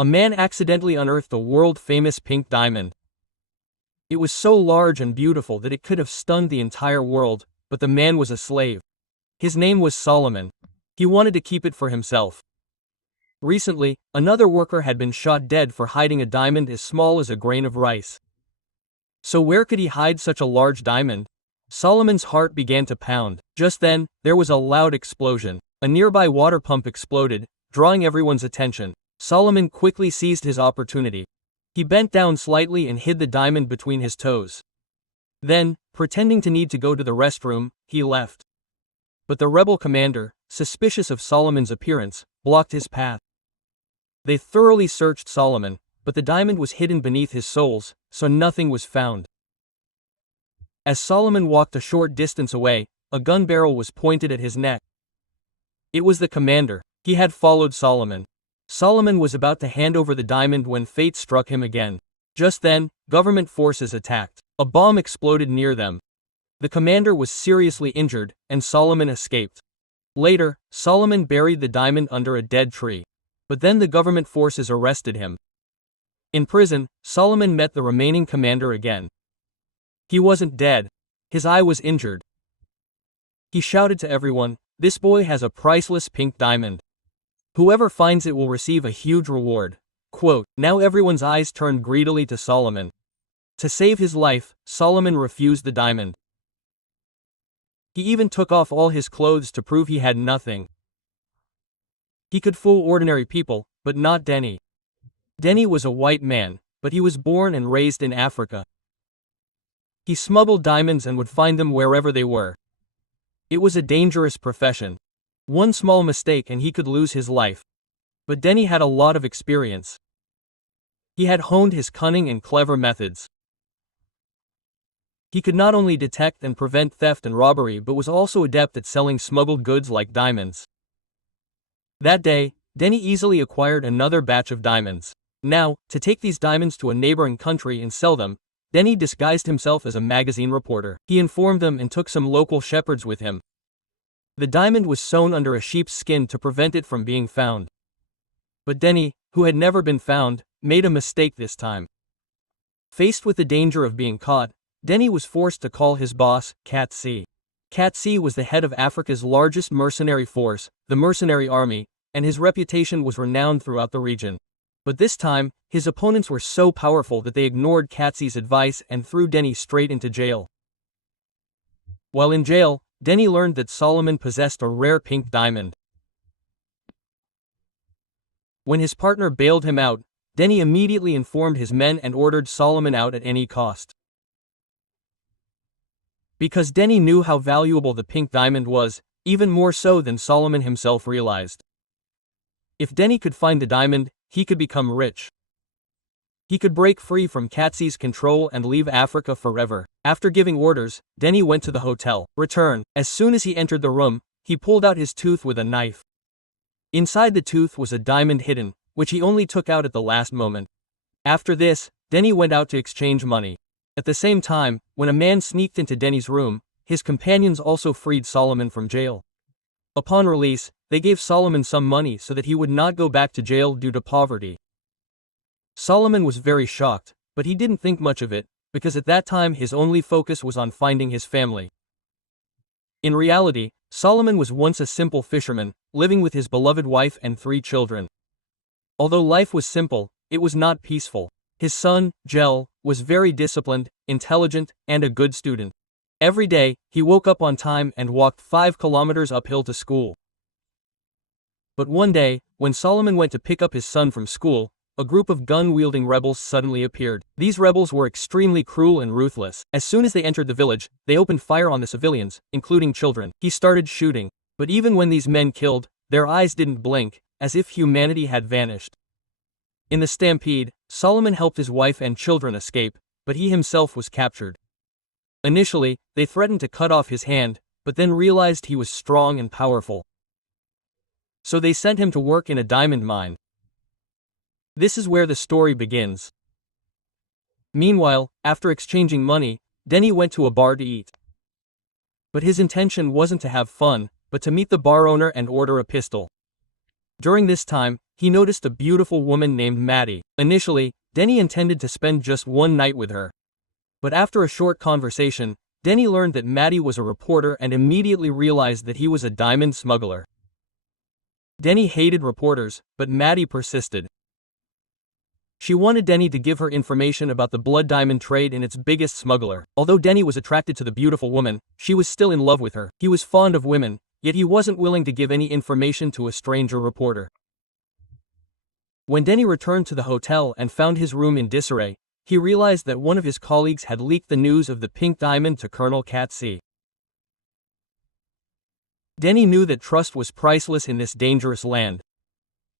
A man accidentally unearthed a world-famous pink diamond. It was so large and beautiful that it could have stunned the entire world, but the man was a slave. His name was Solomon. He wanted to keep it for himself. Recently, another worker had been shot dead for hiding a diamond as small as a grain of rice. So where could he hide such a large diamond? Solomon's heart began to pound. Just then, there was a loud explosion. A nearby water pump exploded, drawing everyone's attention. Solomon quickly seized his opportunity. He bent down slightly and hid the diamond between his toes. Then, pretending to need to go to the restroom, he left. But the rebel commander, suspicious of Solomon's appearance, blocked his path. They thoroughly searched Solomon, but the diamond was hidden beneath his soles, so nothing was found. As Solomon walked a short distance away, a gun barrel was pointed at his neck. It was the commander. He had followed Solomon. Solomon was about to hand over the diamond when fate struck him again. Just then, government forces attacked. A bomb exploded near them. The commander was seriously injured, and Solomon escaped. Later, Solomon buried the diamond under a dead tree. But then the government forces arrested him. In prison, Solomon met the remaining commander again. He wasn't dead. His eye was injured. He shouted to everyone, "This boy has a priceless pink diamond. Whoever finds it will receive a huge reward." Quote, now everyone's eyes turned greedily to Solomon. To save his life, Solomon refused the diamond. He even took off all his clothes to prove he had nothing. He could fool ordinary people, but not Denny. Denny was a white man, but he was born and raised in Africa. He smuggled diamonds and would find them wherever they were. It was a dangerous profession. One small mistake and he could lose his life. But Denny had a lot of experience. He had honed his cunning and clever methods. He could not only detect and prevent theft and robbery but was also adept at selling smuggled goods like diamonds. That day, Denny easily acquired another batch of diamonds. Now, to take these diamonds to a neighboring country and sell them, Denny disguised himself as a magazine reporter. He informed them and took some local shepherds with him. The diamond was sewn under a sheep's skin to prevent it from being found. But Denny, who had never been found, made a mistake this time. Faced with the danger of being caught, Denny was forced to call his boss, Cat C. Cat C was the head of Africa's largest mercenary force, the Mercenary Army, and his reputation was renowned throughout the region. But this time, his opponents were so powerful that they ignored Cat C's advice and threw Denny straight into jail. While in jail, Denny learned that Solomon possessed a rare pink diamond. When his partner bailed him out, Denny immediately informed his men and ordered Solomon out at any cost. Because Denny knew how valuable the pink diamond was, even more so than Solomon himself realized. If Denny could find the diamond, he could become rich. He could break free from Cat C's control and leave Africa forever. After giving orders, Denny went to the hotel. Return. As soon as he entered the room, he pulled out his tooth with a knife. Inside the tooth was a diamond hidden, which he only took out at the last moment. After this, Denny went out to exchange money. At the same time, when a man sneaked into Denny's room, his companions also freed Solomon from jail. Upon release, they gave Solomon some money so that he would not go back to jail due to poverty. Solomon was very shocked, but he didn't think much of it, because at that time his only focus was on finding his family. In reality, Solomon was once a simple fisherman, living with his beloved wife and 3 children. Although life was simple, it was not peaceful. His son, Jel, was very disciplined, intelligent, and a good student. Every day, he woke up on time and walked 5 kilometers uphill to school. But one day, when Solomon went to pick up his son from school, a group of gun-wielding rebels suddenly appeared. These rebels were extremely cruel and ruthless. As soon as they entered the village, they opened fire on the civilians, including children. He started shooting. But even when these men killed, their eyes didn't blink, as if humanity had vanished. In the stampede, Solomon helped his wife and children escape, but he himself was captured. Initially, they threatened to cut off his hand, but then realized he was strong and powerful. So they sent him to work in a diamond mine. This is where the story begins. Meanwhile, after exchanging money, Denny went to a bar to eat. But his intention wasn't to have fun, but to meet the bar owner and order a pistol. During this time, he noticed a beautiful woman named Maddie. Initially, Denny intended to spend just one night with her. But after a short conversation, Denny learned that Maddie was a reporter and immediately realized that he was a diamond smuggler. Denny hated reporters, but Maddie persisted. She wanted Denny to give her information about the blood diamond trade and its biggest smuggler. Although Denny was attracted to the beautiful woman, she was still in love with her. He was fond of women, yet he wasn't willing to give any information to a stranger reporter. When Denny returned to the hotel and found his room in disarray, he realized that one of his colleagues had leaked the news of the pink diamond to Colonel Katsy. Denny knew that trust was priceless in this dangerous land.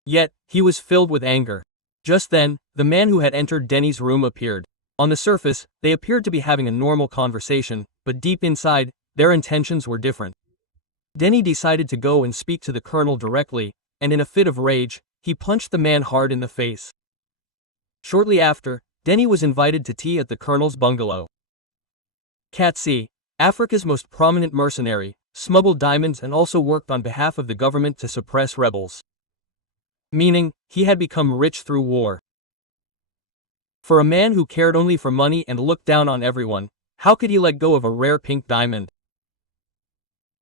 Yet, he was filled with anger. Just then, the man who had entered Denny's room appeared. On the surface, they appeared to be having a normal conversation, but deep inside, their intentions were different. Denny decided to go and speak to the colonel directly, and in a fit of rage, he punched the man hard in the face. Shortly after, Denny was invited to tea at the colonel's bungalow. Katsy, Africa's most prominent mercenary, smuggled diamonds and also worked on behalf of the government to suppress rebels. Meaning, he had become rich through war. For a man who cared only for money and looked down on everyone, how could he let go of a rare pink diamond?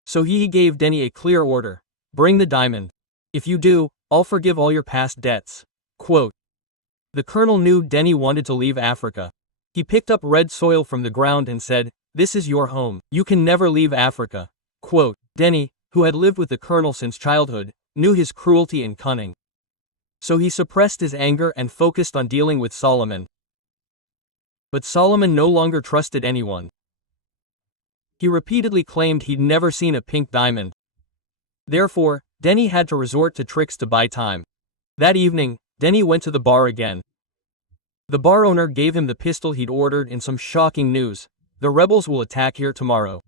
So he gave Denny a clear order: bring the diamond. If you do, I'll forgive all your past debts. Quote. The colonel knew Denny wanted to leave Africa. He picked up red soil from the ground and said, "This is your home. You can never leave Africa." Quote. Denny, who had lived with the colonel since childhood, knew his cruelty and cunning. So he suppressed his anger and focused on dealing with Solomon. But Solomon no longer trusted anyone. He repeatedly claimed he'd never seen a pink diamond. Therefore, Denny had to resort to tricks to buy time. That evening, Denny went to the bar again. The bar owner gave him the pistol he'd ordered and some shocking news: the rebels will attack here tomorrow.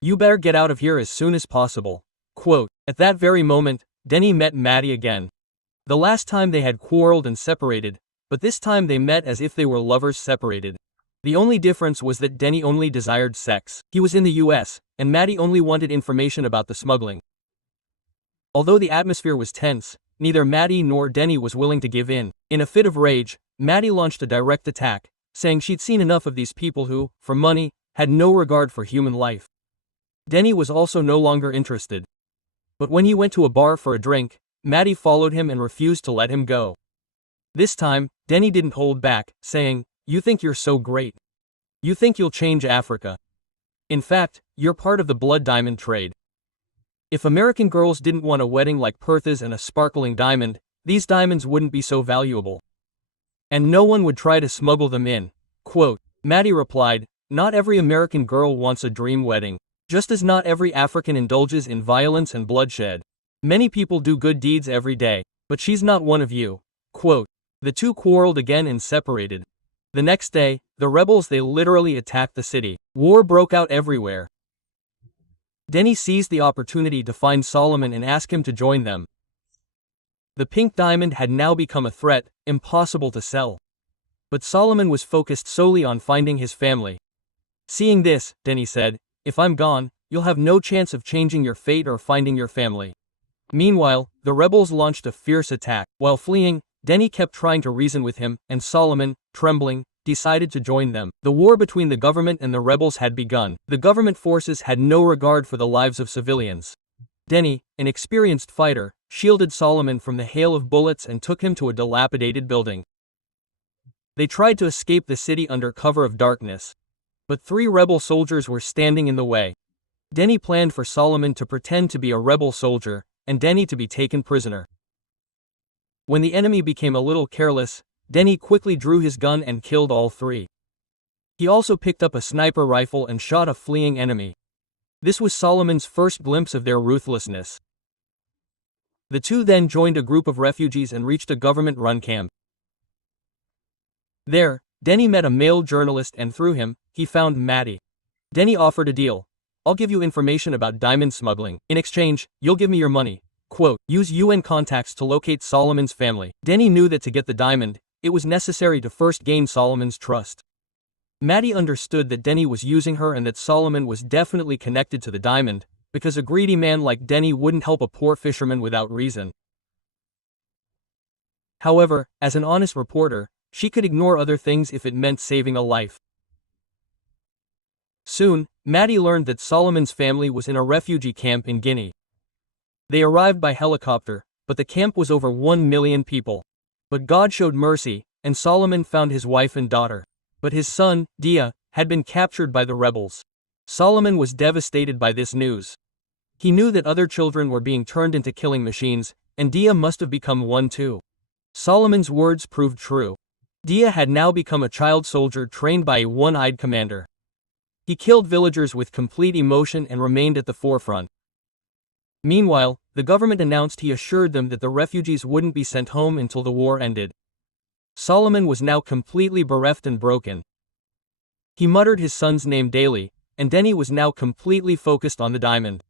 You better get out of here as soon as possible. Quote. At that very moment, Denny met Maddie again. The last time they had quarreled and separated, but this time they met as if they were lovers separated. The only difference was that Denny only desired sex. He was in the US, and Maddie only wanted information about the smuggling. Although the atmosphere was tense, neither Maddie nor Denny was willing to give in. In a fit of rage, Maddie launched a direct attack, saying she'd seen enough of these people who, for money, had no regard for human life. Denny was also no longer interested. But when he went to a bar for a drink, Maddie followed him and refused to let him go. This time, Denny didn't hold back, saying, "You think you're so great. You think you'll change Africa. In fact, you're part of the blood diamond trade. If American girls didn't want a wedding like Pertha's and a sparkling diamond, these diamonds wouldn't be so valuable. And no one would try to smuggle them in." Quote. Maddie replied, "Not every American girl wants a dream wedding. Just as not every African indulges in violence and bloodshed. Many people do good deeds every day, but she's not one of you." Quote. The two quarreled again and separated. The next day, the rebels they literally attacked the city. War broke out everywhere. Denny seized the opportunity to find Solomon and ask him to join them. The pink diamond had now become a threat, impossible to sell. But Solomon was focused solely on finding his family. Seeing this, Denny said, "If I'm gone, you'll have no chance of changing your fate or finding your family." Meanwhile, the rebels launched a fierce attack. While fleeing, Denny kept trying to reason with him, and Solomon, trembling, decided to join them. The war between the government and the rebels had begun. The government forces had no regard for the lives of civilians. Denny, an experienced fighter, shielded Solomon from the hail of bullets and took him to a dilapidated building. They tried to escape the city under cover of darkness. But 3 rebel soldiers were standing in the way. Denny planned for Solomon to pretend to be a rebel soldier, and Denny to be taken prisoner. When the enemy became a little careless, Denny quickly drew his gun and killed all 3. He also picked up a sniper rifle and shot a fleeing enemy. This was Solomon's first glimpse of their ruthlessness. The two then joined a group of refugees and reached a government-run camp. There, Denny met a male journalist and through him, he found Maddie. Denny offered a deal. "I'll give you information about diamond smuggling. In exchange, you'll give me your money." Quote. Use UN contacts to locate Solomon's family. Denny knew that to get the diamond, it was necessary to first gain Solomon's trust. Maddie understood that Denny was using her and that Solomon was definitely connected to the diamond, because a greedy man like Denny wouldn't help a poor fisherman without reason. However, as an honest reporter, she could ignore other things if it meant saving a life. Soon, Maddie learned that Solomon's family was in a refugee camp in Guinea. They arrived by helicopter, but the camp was over 1 million people. But God showed mercy, and Solomon found his wife and daughter. But his son, Dia, had been captured by the rebels. Solomon was devastated by this news. He knew that other children were being turned into killing machines, and Dia must have become one too. Solomon's words proved true. Dia had now become a child soldier trained by a one-eyed commander. He killed villagers with complete emotion and remained at the forefront. Meanwhile, the government announced he assured them that the refugees wouldn't be sent home until the war ended. Solomon was now completely bereft and broken. He muttered his son's name daily, and Denny was now completely focused on the diamond.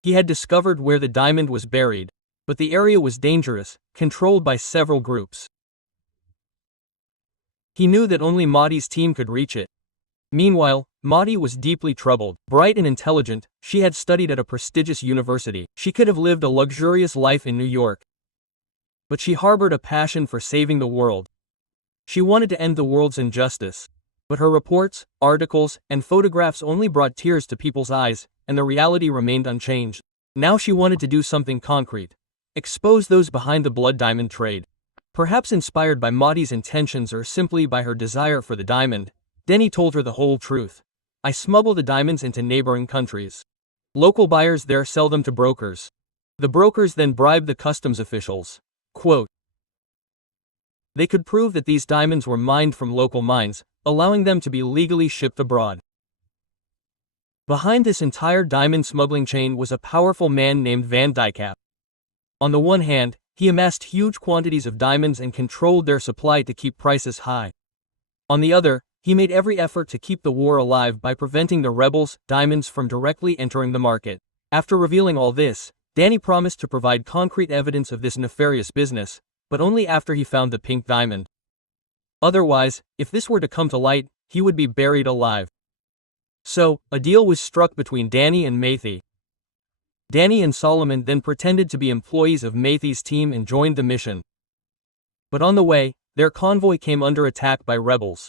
He had discovered where the diamond was buried, but the area was dangerous, controlled by several groups. He knew that only Mahdi's team could reach it. Meanwhile, Mahdi was deeply troubled. Bright and intelligent, she had studied at a prestigious university. She could have lived a luxurious life in New York. But she harbored a passion for saving the world. She wanted to end the world's injustice. But her reports, articles, and photographs only brought tears to people's eyes, and the reality remained unchanged. Now she wanted to do something concrete. Expose those behind the blood diamond trade. Perhaps inspired by Mahdi's intentions or simply by her desire for the diamond, Denny told her the whole truth. I smuggle the diamonds into neighboring countries. Local buyers there sell them to brokers. The brokers then bribe the customs officials. Quote, they could prove that these diamonds were mined from local mines, allowing them to be legally shipped abroad. Behind this entire diamond smuggling chain was a powerful man named Van Dyke. On the one hand, he amassed huge quantities of diamonds and controlled their supply to keep prices high. On the other, he made every effort to keep the war alive by preventing the rebels' diamonds from directly entering the market. After revealing all this, Danny promised to provide concrete evidence of this nefarious business, but only after he found the pink diamond. Otherwise, if this were to come to light, he would be buried alive. So, a deal was struck between Danny and Matthew. Danny and Solomon then pretended to be employees of Matthew's team and joined the mission. But on the way, their convoy came under attack by rebels.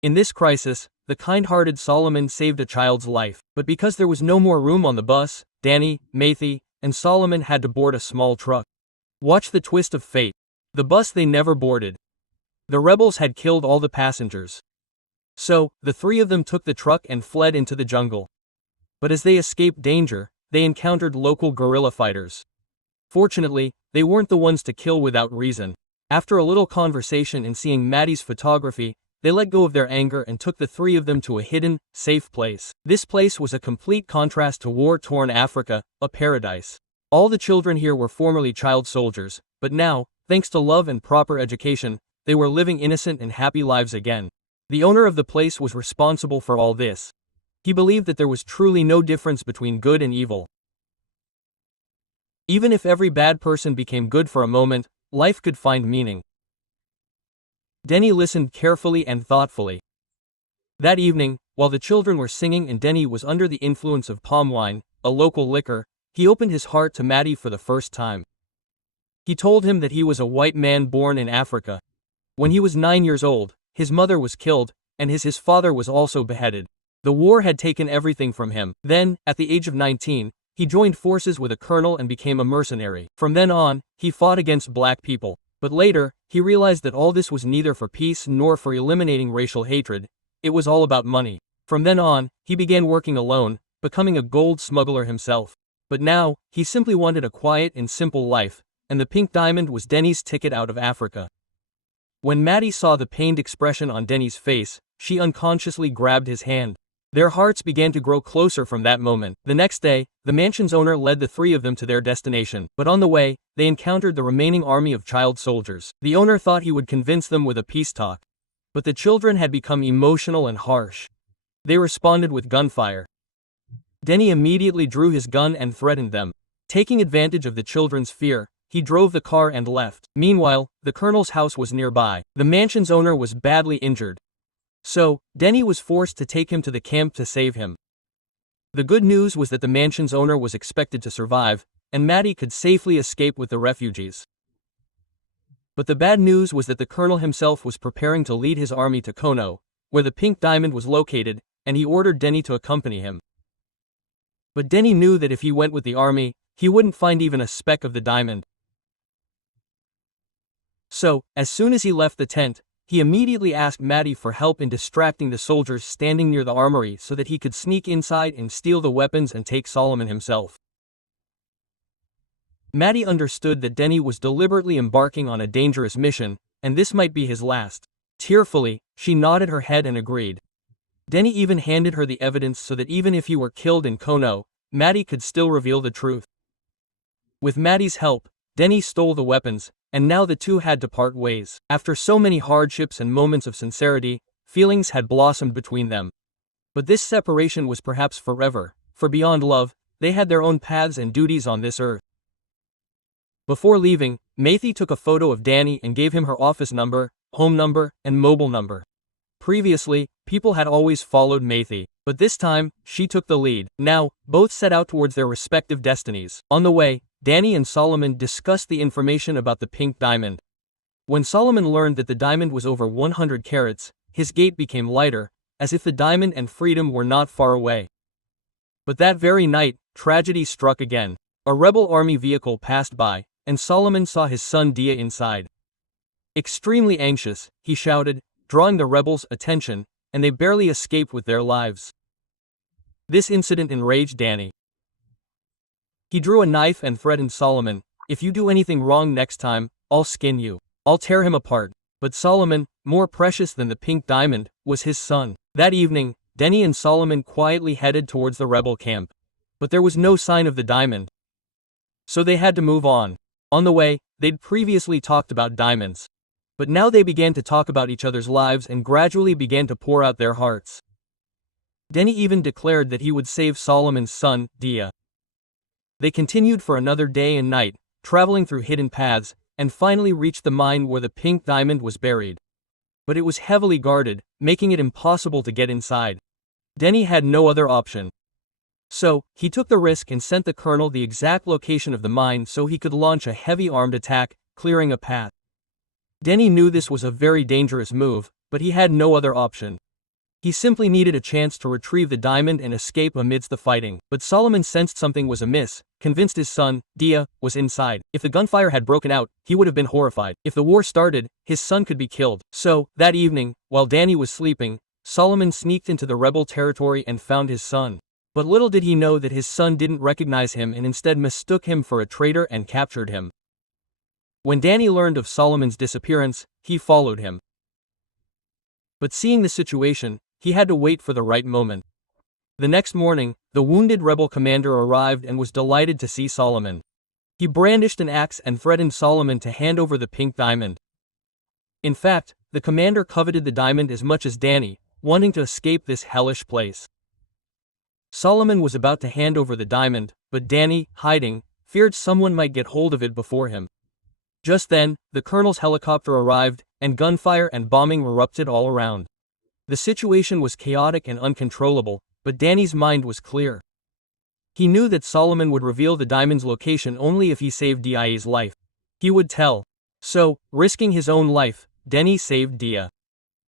In this crisis, the kind-hearted Solomon saved a child's life, but because there was no more room on the bus, Danny, Matthew, and Solomon had to board a small truck. Watch the twist of fate. The bus they never boarded. The rebels had killed all the passengers. So, the three of them took the truck and fled into the jungle. But as they escaped danger, they encountered local guerrilla fighters. Fortunately, they weren't the ones to kill without reason. After a little conversation and seeing Maddie's photography, they let go of their anger and took the three of them to a hidden, safe place. This place was a complete contrast to war-torn Africa, a paradise. All the children here were formerly child soldiers, but now, thanks to love and proper education, they were living innocent and happy lives again. The owner of the place was responsible for all this. He believed that there was truly no difference between good and evil. Even if every bad person became good for a moment, life could find meaning. Denny listened carefully and thoughtfully. That evening, while the children were singing and Denny was under the influence of palm wine, a local liquor, he opened his heart to Maddie for the first time. He told him that he was a white man born in Africa. When he was 9 years old, his mother was killed, and his father was also beheaded. The war had taken everything from him. Then, at the age of 19, he joined forces with a colonel and became a mercenary. From then on, he fought against black people. But later, he realized that all this was neither for peace nor for eliminating racial hatred. It was all about money. From then on, he began working alone, becoming a gold smuggler himself. But now, he simply wanted a quiet and simple life, and the pink diamond was Denny's ticket out of Africa. When Maddie saw the pained expression on Denny's face, she unconsciously grabbed his hand. Their hearts began to grow closer from that moment. The next day, the mansion's owner led the three of them to their destination, but on the way, they encountered the remaining army of child soldiers. The owner thought he would convince them with a peace talk. But the children had become emotional and harsh. They responded with gunfire. Denny immediately drew his gun and threatened them. Taking advantage of the children's fear, he drove the car and left. Meanwhile, the colonel's house was nearby. The mansion's owner was badly injured. So, Denny was forced to take him to the camp to save him. The good news was that the mansion's owner was expected to survive, and Maddie could safely escape with the refugees. But the bad news was that the colonel himself was preparing to lead his army to Kono, where the pink diamond was located, and he ordered Denny to accompany him. But Denny knew that if he went with the army, he wouldn't find even a speck of the diamond. So, as soon as he left the tent, he immediately asked Maddie for help in distracting the soldiers standing near the armory so that he could sneak inside and steal the weapons and take Solomon himself. Maddie understood that Denny was deliberately embarking on a dangerous mission, and this might be his last. Tearfully, she nodded her head and agreed. Denny even handed her the evidence so that even if he were killed in Kono, Maddie could still reveal the truth. With Maddie's help, Denny stole the weapons, and now the two had to part ways. After so many hardships and moments of sincerity, feelings had blossomed between them. But this separation was perhaps forever, for beyond love, they had their own paths and duties on this earth. Before leaving, Maithy took a photo of Danny and gave him her office number, home number, and mobile number. Previously, people had always followed Maithy, but this time, she took the lead. Now, both set out towards their respective destinies. On the way, Danny and Solomon discussed the information about the pink diamond. When Solomon learned that the diamond was over 100 carats, his gait became lighter, as if the diamond and freedom were not far away. But that very night, tragedy struck again. A rebel army vehicle passed by, and Solomon saw his son Dia inside. Extremely anxious, he shouted, drawing the rebels' attention, and they barely escaped with their lives. This incident enraged Danny. He drew a knife and threatened Solomon, "If you do anything wrong next time, I'll skin you. I'll tear him apart." But Solomon, more precious than the pink diamond, was his son. That evening, Denny and Solomon quietly headed towards the rebel camp. But there was no sign of the diamond. So they had to move on. On the way, they'd previously talked about diamonds. But now they began to talk about each other's lives and gradually began to pour out their hearts. Denny even declared that he would save Solomon's son, Dia. They continued for another day and night, traveling through hidden paths, and finally reached the mine where the pink diamond was buried. But it was heavily guarded, making it impossible to get inside. Denny had no other option. So, he took the risk and sent the colonel the exact location of the mine so he could launch a heavy armed attack, clearing a path. Denny knew this was a very dangerous move, but he had no other option. He simply needed a chance to retrieve the diamond and escape amidst the fighting. But Solomon sensed something was amiss, convinced his son, Dia, was inside. If the gunfire had broken out, he would have been horrified. If the war started, his son could be killed. So, that evening, while Danny was sleeping, Solomon sneaked into the rebel territory and found his son. But little did he know that his son didn't recognize him and instead mistook him for a traitor and captured him. When Danny learned of Solomon's disappearance, he followed him. But seeing the situation, he had to wait for the right moment. The next morning, the wounded rebel commander arrived and was delighted to see Solomon. He brandished an axe and threatened Solomon to hand over the pink diamond. In fact, the commander coveted the diamond as much as Danny, wanting to escape this hellish place. Solomon was about to hand over the diamond, but Danny, hiding, feared someone might get hold of it before him. Just then, the colonel's helicopter arrived, and gunfire and bombing erupted all around. The situation was chaotic and uncontrollable, but Danny's mind was clear. He knew that Solomon would reveal the diamond's location only if he saved Dia's life. He would tell. So, risking his own life, Denny saved Dia.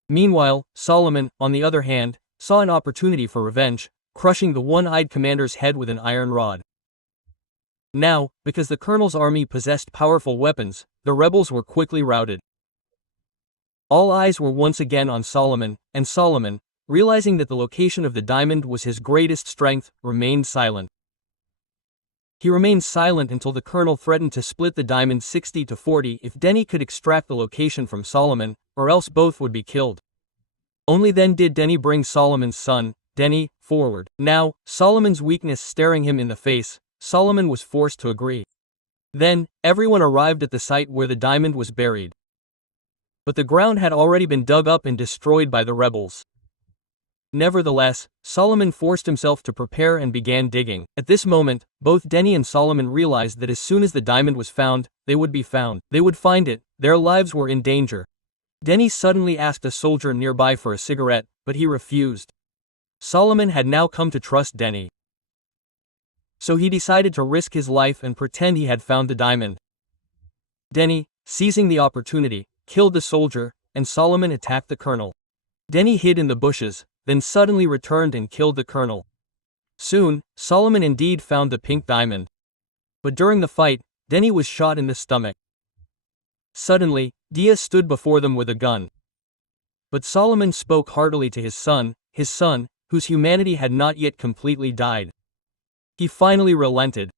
Meanwhile, Solomon, on the other hand, saw an opportunity for revenge, crushing the one-eyed commander's head with an iron rod. Now, because the colonel's army possessed powerful weapons, the rebels were quickly routed. All eyes were once again on Solomon, and Solomon, realizing that the location of the diamond was his greatest strength, remained silent. He remained silent until the colonel threatened to split the diamond 60-40 if Denny could extract the location from Solomon, or else both would be killed. Only then did Denny bring Solomon's son, Denny, forward. Now, Solomon's weakness staring him in the face, Solomon was forced to agree. Then, everyone arrived at the site where the diamond was buried. But the ground had already been dug up and destroyed by the rebels. Nevertheless, Solomon forced himself to prepare and began digging. At this moment, both Denny and Solomon realized that as soon as the diamond was found, they would be found. They would find it, their lives were in danger. Denny suddenly asked a soldier nearby for a cigarette, but he refused. Solomon had now come to trust Denny. So he decided to risk his life and pretend he had found the diamond. "Denny, seizing the opportunity, killed the soldier, and Solomon attacked the colonel. Denny hid in the bushes, then suddenly returned and killed the colonel. Soon, Solomon indeed found the pink diamond. But during the fight, Denny was shot in the stomach. Suddenly, Dia stood before them with a gun. But Solomon spoke heartily to his son, whose humanity had not yet completely died. He finally relented.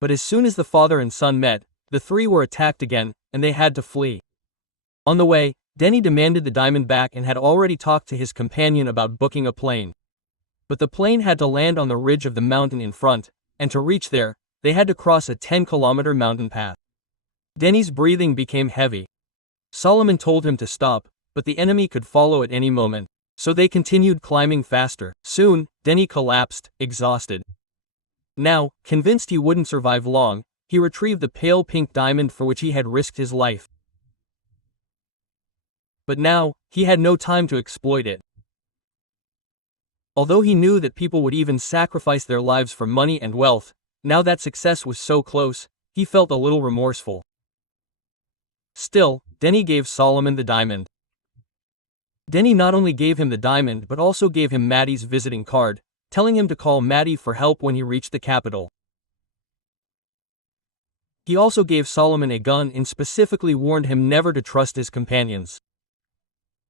But as soon as the father and son met, the three were attacked again, and they had to flee. On the way, Denny demanded the diamond back and had already talked to his companion about booking a plane. But the plane had to land on the ridge of the mountain in front, and to reach there, they had to cross a 10-kilometer mountain path. Denny's breathing became heavy. Solomon told him to stop, but the enemy could follow at any moment, so they continued climbing faster. Soon, Denny collapsed, exhausted. Now, convinced he wouldn't survive long, he retrieved the pale pink diamond for which he had risked his life. But now, he had no time to exploit it. Although he knew that people would even sacrifice their lives for money and wealth, now that success was so close, he felt a little remorseful. Still, Denny gave Solomon the diamond. Denny not only gave him the diamond but also gave him Maddie's visiting card, telling him to call Maddie for help when he reached the capital. He also gave Solomon a gun and specifically warned him never to trust his companions.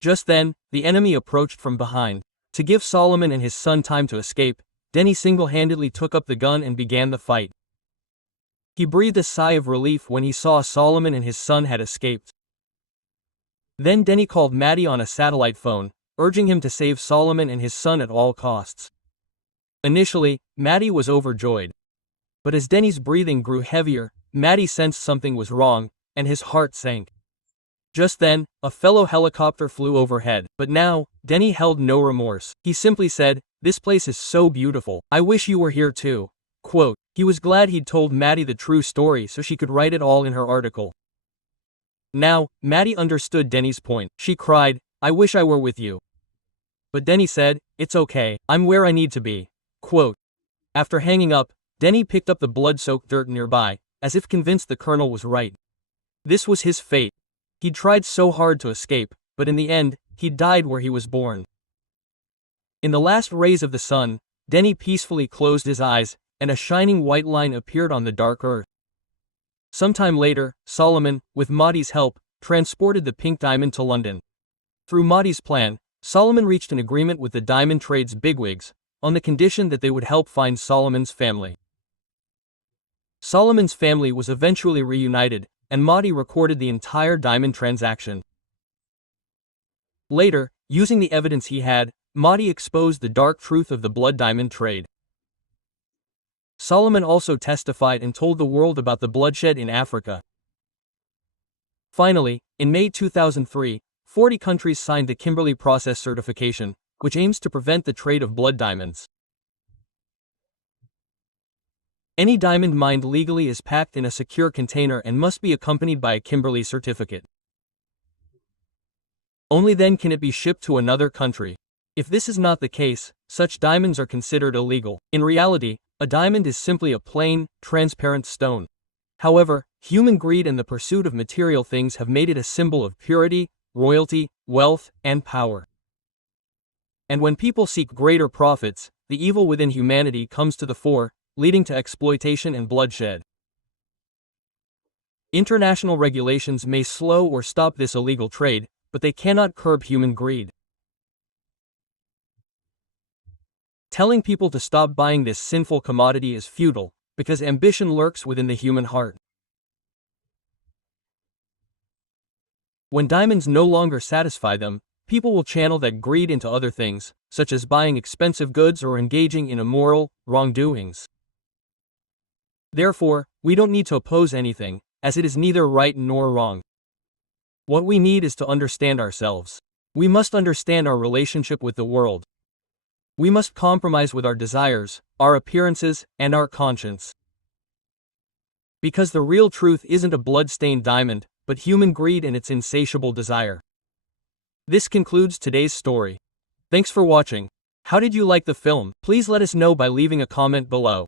Just then, the enemy approached from behind. To give Solomon and his son time to escape, Denny single-handedly took up the gun and began the fight. He breathed a sigh of relief when he saw Solomon and his son had escaped. Then Denny called Maddie on a satellite phone, urging him to save Solomon and his son at all costs. Initially, Maddie was overjoyed. But as Denny's breathing grew heavier, Maddie sensed something was wrong, and his heart sank. Just then, a fellow helicopter flew overhead, but now, Denny held no remorse. He simply said, "This place is so beautiful, I wish you were here too." Quote, he was glad he'd told Maddie the true story so she could write it all in her article. Now, Maddie understood Denny's point. She cried, "I wish I were with you." But Denny said, "It's okay, I'm where I need to be." Quote, after hanging up, Denny picked up the blood-soaked dirt nearby, as if convinced the colonel was right. This was his fate. He'd tried so hard to escape, but in the end, he died where he was born. In the last rays of the sun, Denny peacefully closed his eyes, and a shining white line appeared on the dark earth. Sometime later, Solomon, with Maddie's help, transported the pink diamond to London. Through Maddie's plan, Solomon reached an agreement with the diamond trade's bigwigs, on the condition that they would help find Solomon's family. Solomon's family was eventually reunited, and Maddie recorded the entire diamond transaction. Later, using the evidence he had, Maddie exposed the dark truth of the blood diamond trade. Solomon also testified and told the world about the bloodshed in Africa. Finally, in May 2003, 40 countries signed the Kimberley Process Certification, which aims to prevent the trade of blood diamonds. Any diamond mined legally is packed in a secure container and must be accompanied by a Kimberley certificate. Only then can it be shipped to another country. If this is not the case, such diamonds are considered illegal. In reality, a diamond is simply a plain, transparent stone. However, human greed and the pursuit of material things have made it a symbol of purity, royalty, wealth, and power. And when people seek greater profits, the evil within humanity comes to the fore, leading to exploitation and bloodshed. International regulations may slow or stop this illegal trade, but they cannot curb human greed. Telling people to stop buying this sinful commodity is futile, because ambition lurks within the human heart. When diamonds no longer satisfy them, people will channel that greed into other things, such as buying expensive goods or engaging in immoral wrongdoings. Therefore, we don't need to oppose anything, as it is neither right nor wrong. What we need is to understand ourselves. We must understand our relationship with the world. We must compromise with our desires, our appearances, and our conscience. Because the real truth isn't a blood-stained diamond, but human greed and its insatiable desire. This concludes today's story. Thanks for watching. How did you like the film? Please let us know by leaving a comment below.